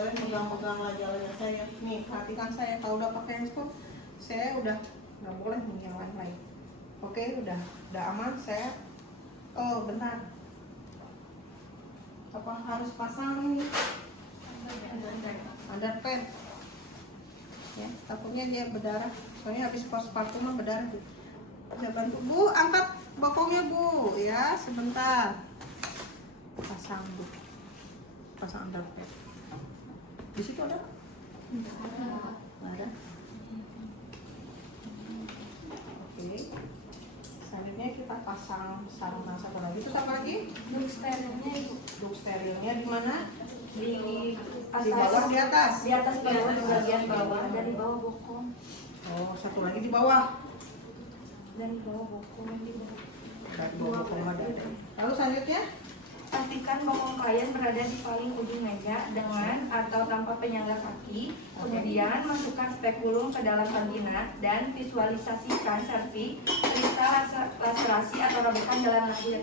boleh megang-megang lajar-lajar saya. Nih, perhatikan saya, kalau udah pakai handphone, saya udah nggak boleh yang lain-lain. Oke, udah aman. Saya, oh bentar, apa harus pasang ini? Underpants. Ya, takutnya dia berdarah. Soalnya habis postpartum berdarah. Saya bantu, Bu, angkat bokongnya Bu, ya sebentar. Pasang Bu, pasang underpants. Di situ ada? Nggak ada. Oke. Selanjutnya kita pasang sarung tangan satu lagi. Terus apa lagi? Duk sterilnya Ibu. Duk sterilnya di mana? Di atas, Di bawah, di atas. di atas bawah, di bagian bawah, dari bawah bokong, Oh, satu lagi di bawah. dari bawah bokong, di bawah. Dari bawah bokong ada. Lalu selanjutnya? Pastikan bokong klien berada di paling ujung meja dengan atau tanpa penyangga kaki. Kemudian masukkan spekulum ke dalam vagina dan visualisasikan servi, periksa laserasi atau robekan jalan lahir.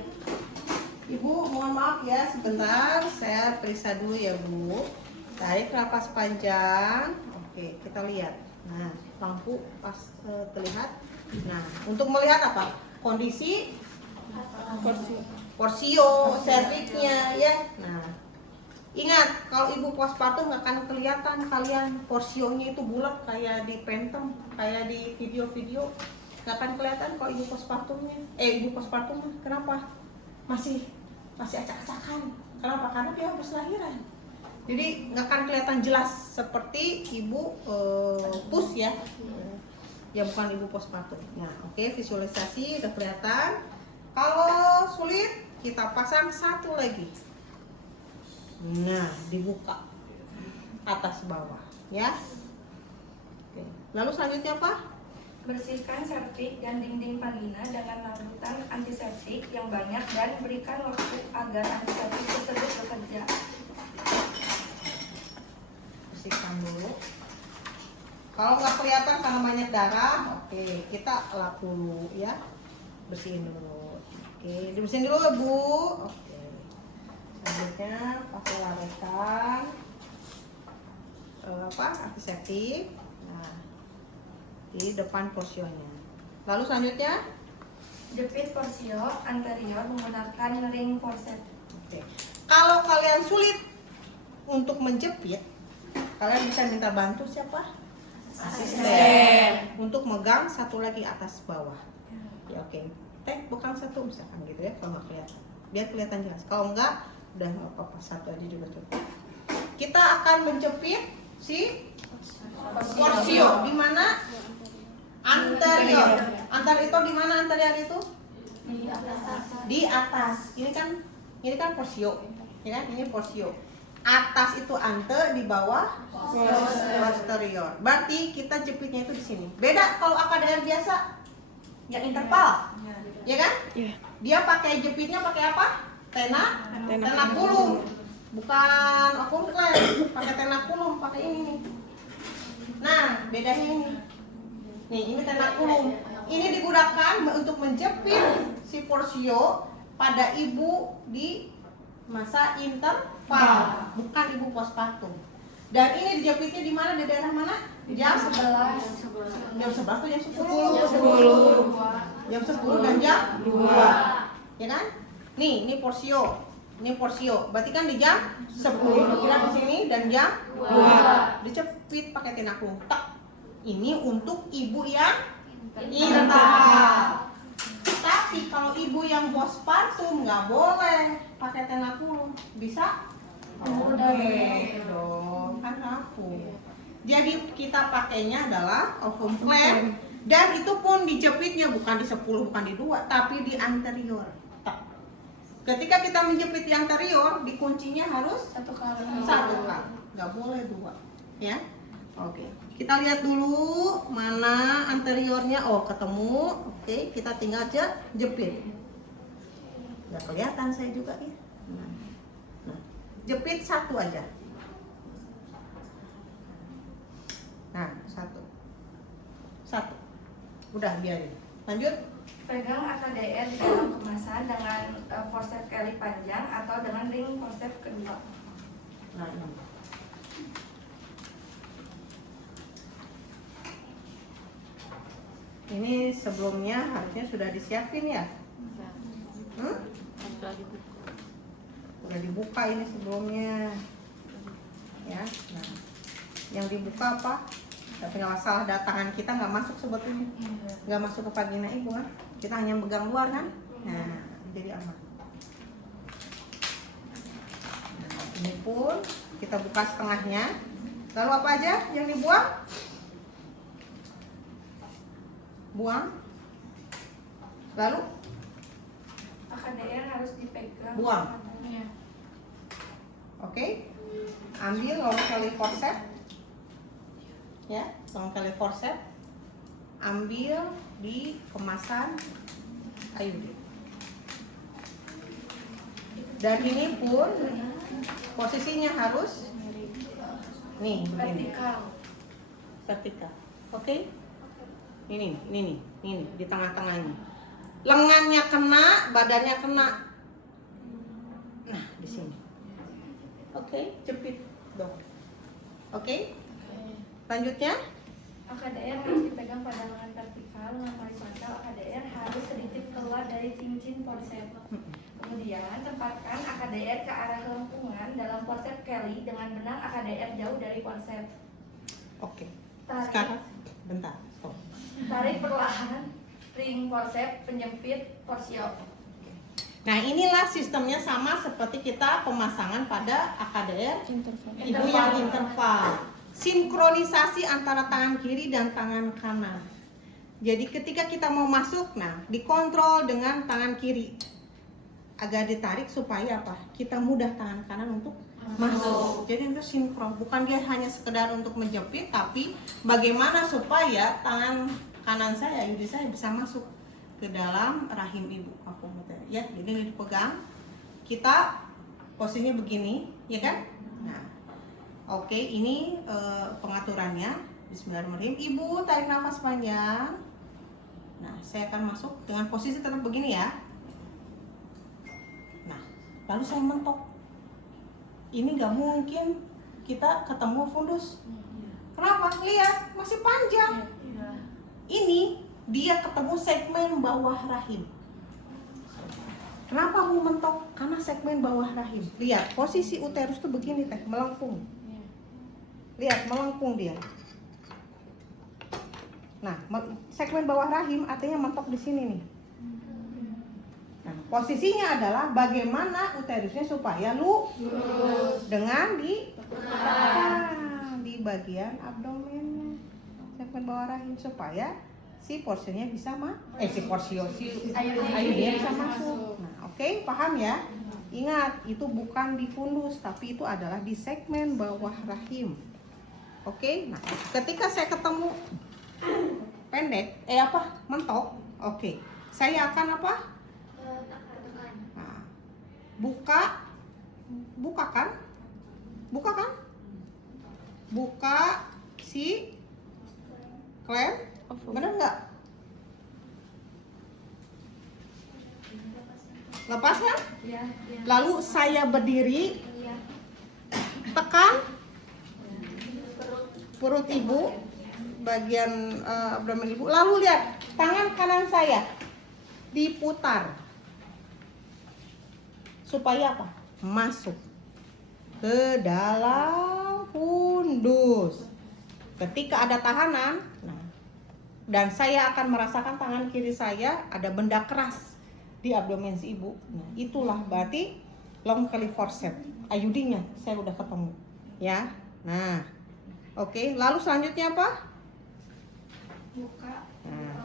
Ibu, mohon maaf ya, sebentar. Saya periksa dulu ya Bu. Tarik nafas panjang. Oke, kita lihat. Nah, lampu pas terlihat. Nah, untuk melihat apa? Kondisi porsio, serviknya ya. Nah, ingat kalau ibu postpartum nggak akan kelihatan kalian porsionya itu bulat kayak di Phantom, kayak di video-video. Nggak akan kelihatan kalau ibu postpartumnya. Ibu postpartum kenapa? Masih acak-acakan. Kenapa? Karena dia habis lahiran. Jadi nggak akan kelihatan jelas seperti ibu pus ya. Ya bukan ibu postpartum. Nah, oke, visualisasi udah kelihatan. Kalau sulit kita pasang satu lagi. Nah, dibuka atas bawah ya. Oke. Lalu selanjutnya apa? Bersihkan serviks dan dinding vagina dengan larutan antiseptik yang banyak dan berikan waktu agar antiseptik tersebut bekerja. Bersihkan dulu. Kalau nggak kelihatan karena banyak darah, oke, kita lap dulu ya. Bersihin dulu. Oke, dibersihin dulu Bu. Oke. Selanjutnya pakai larutan antiseptik. Nah, di depan porsionya. Lalu selanjutnya Jepit porsio anterior menggunakan ring forceps. oke. Kalau kalian sulit untuk menjepit, kalian bisa minta bantu siapa? Asisten. Untuk megang satu lagi atas bawah. Ya oke. Bukan satu misalkan gitu ya, kalau nggak kelihatan. Biar kelihatan jelas. Kalau enggak, udah nggak apa-apa, satu aja juga cukup. Kita akan menjepit si porsio. Di mana? Anterior. Anterior itu di mana anterior itu? Di atas. Ini kan porsio. Ya kan? Ini porsio. Atas itu ante, di bawah posterior. Berarti kita jepitnya itu di sini. Beda kalau AKDR biasa yang interval. Ya kan? Iya. Dia pakai jepitnya pakai apa? Tenakulum. Bukan okulum, pakai tenakulum, pakai ini. Nah, bedanya ini. Nih, ini tenakulum. Ini digunakan untuk menjepit si porsio pada ibu di masa interval, bukan ibu postpartum. Dan ini dijepitnya di mana? Di daerah mana? Jam 11. Jam 11 atau jam 10? Jam 10 dan jam 2. Ya kan? Nih, ini porsio. Ini porsio. Berarti kan di jam 10. Kira di sini dan jam 2. Dijepit pakai tenakulum. Tak. Ini untuk ibu yang interval. Tapi kalau ibu yang postpartum nggak boleh pakai tenakulum. Bisa? Oke dong, kan rapuh. Jadi kita pakainya adalah ovum clamp, dan itu pun dijepitnya bukan di 10, bukan di 2, tapi di anterior. Ketika kita menjepit di anterior, dikuncinya harus Satu kali. Nggak boleh 2, ya. Oke, kita lihat dulu mana anteriornya. Oh, ketemu. Oke, kita tinggal aja jepit. Nggak kelihatan saya juga ya. Nah, jepit satu aja. Nah, satu. Udah biarin. Lanjut. Pegang AKDR di dalam kemasan dengan forceps kali panjang atau dengan ring forceps kedua. Nah, ini. Ini sebelumnya harusnya sudah disiapin ya? Udah dibuka ini sebelumnya. Ya, nah, yang dibuka apa? Tapi nggak masalah, tangan kita nggak masuk sebetulnya, nggak masuk ke vagina ibu kan? Kita hanya pegang luar kan? Nah, jadi aman. Nah, ini pun kita buka setengahnya. Lalu apa aja yang dibuang? Buang. Lalu AKDR harus dipegang. buang. Oke. Ambil long kali forceps. Ya, long kali forceps. Ambil di kemasan IUD. Dan ini pun posisinya harus nih begini. Vertikal. Oke. Ini di tengah-tengahnya. Lengannya kena, badannya kena. Nah, di sini. Oke, jepit dong. Oke. Lanjutnya, AKDR harus dipegang pada lengan vertikal, lengan horizontal. AKDR harus sedikit keluar dari cincin forceps. Kemudian tempatkan AKDR ke arah kelengkungan dalam forceps Kelly dengan benang AKDR jauh dari forceps. oke. Tarik. Sekarang, bentar. Stop. Tarik perlahan ring forceps, penjepit porsiop. Nah, inilah sistemnya sama seperti kita pemasangan pada AKDR ibu yang interval. Sinkronisasi antara tangan kiri dan tangan kanan. Jadi ketika kita mau masuk, nah dikontrol dengan tangan kiri. Agak ditarik supaya apa? Kita mudah tangan kanan untuk masuk. Jadi itu sinkron. Bukan dia hanya sekedar untuk menjepit, tapi bagaimana supaya tangan kanan saya, IUD saya bisa masuk ke dalam rahim ibu. Ya, jadi ini dipegang. Kita posisinya begini, ya kan? Nah, oke, ini pengaturannya. Bismillahirrahmanirrahim. Ibu tarik nafas panjang. Nah, saya akan masuk dengan posisi tetap begini ya. Nah, lalu saya mentok. Ini nggak mungkin kita ketemu fundus. Kenapa? Lihat, masih panjang. Ini dia ketemu segmen bawah rahim. Kenapa mau mentok? Karena segmen bawah rahim. Lihat, posisi uterus tuh begini teh, melengkung. Lihat, melengkung dia. Nah, segmen bawah rahim artinya mentok di sini nih. Nah, posisinya adalah bagaimana uterusnya supaya lurus dengan di bagian abdomennya, segmen bawah rahim supaya si porsinya bisa IUD-nya bisa masuk. Nah, oke, paham ya? Ingat, itu bukan di fundus, tapi itu adalah di segmen bawah rahim. Oke, nah ketika saya ketemu pendek, mentok, oke, saya akan apa? Nah, buka si klem, bener nggak? Lepas kan? Lalu saya berdiri, tekan perut ibu, bagian abdomen ibu. Lalu lihat tangan kanan saya diputar supaya apa? Masuk ke dalam fundus. Ketika ada tahanan, nah, dan saya akan merasakan tangan kiri saya ada benda keras di abdomen si ibu. Nah, itulah berarti long kali forceps. IUD-nya saya udah ketemu, ya. Nah, oke. Lalu selanjutnya apa? Buka. Nah,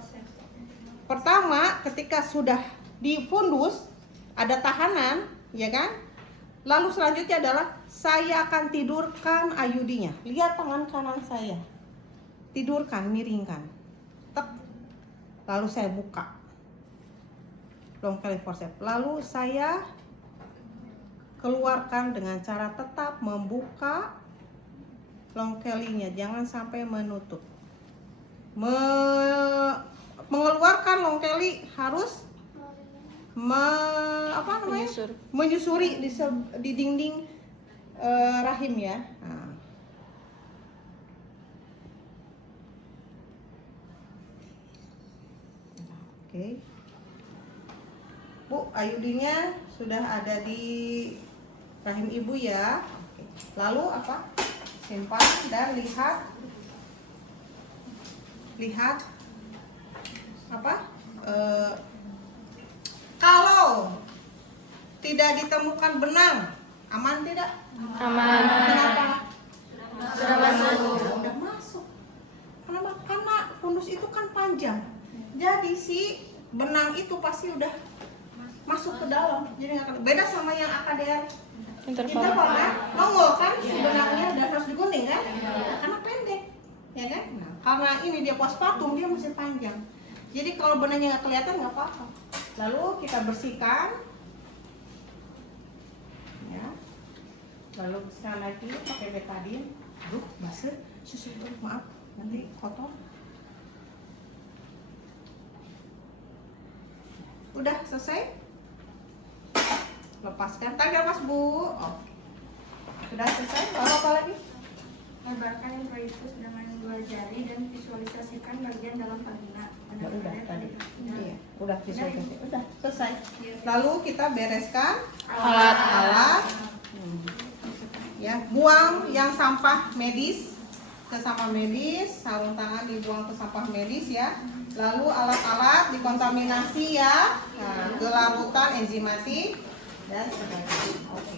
pertama, ketika sudah di fundus ada tahanan, ya kan? Lalu selanjutnya adalah saya akan tidurkan IUD-nya. Lihat tangan kanan saya. Tidurkan, miringkan. Tek. Lalu saya buka. Long kali forceps. Lalu saya keluarkan dengan cara tetap membuka long kalinya, jangan sampai menutup. Mengeluarkan long kali harus menyusuri di dinding rahim ya. Nah. Oke. Bu, IUD-nya sudah ada di rahim ibu ya. Oke. Lalu apa? Simpan dan lihat apa? Kalau tidak ditemukan benang, aman tidak? Aman. Kenapa? Sudah masuk. Udah masuk. Kenapa? Karena fundus itu kan panjang. Jadi si benang itu pasti udah masuk ke dalam. Jadi nggak akan beda sama yang AKDR interval kan? Nongol kan si benangnya dan harus digunting kan? Karena pendek, ya kan? Nah, karena ini dia postpartum dia masih panjang. Jadi kalau benangnya nggak kelihatan nggak apa-apa. Lalu kita bersihkan, ya. Lalu bersihkan lagi pakai betadine. Aduh, basah, susu maaf, nanti kotor. Udah selesai? Lepaskan, tak mas Bu. Oke. Sudah selesai, lalu apa lagi? Lebarkan introitus dengan 2 jari dan visualisasikan bagian dalam vagina. Udah tadi. Iya, udah visualisasi. Udah selesai. Lalu kita bereskan alat. Ya, buang yang sampah medis ke sampah medis, sarung tangan dibuang ke sampah medis ya. Lalu alat-alat dikontaminasi ya, nah, ke larutan enzimatik dan sebagainya. Oke.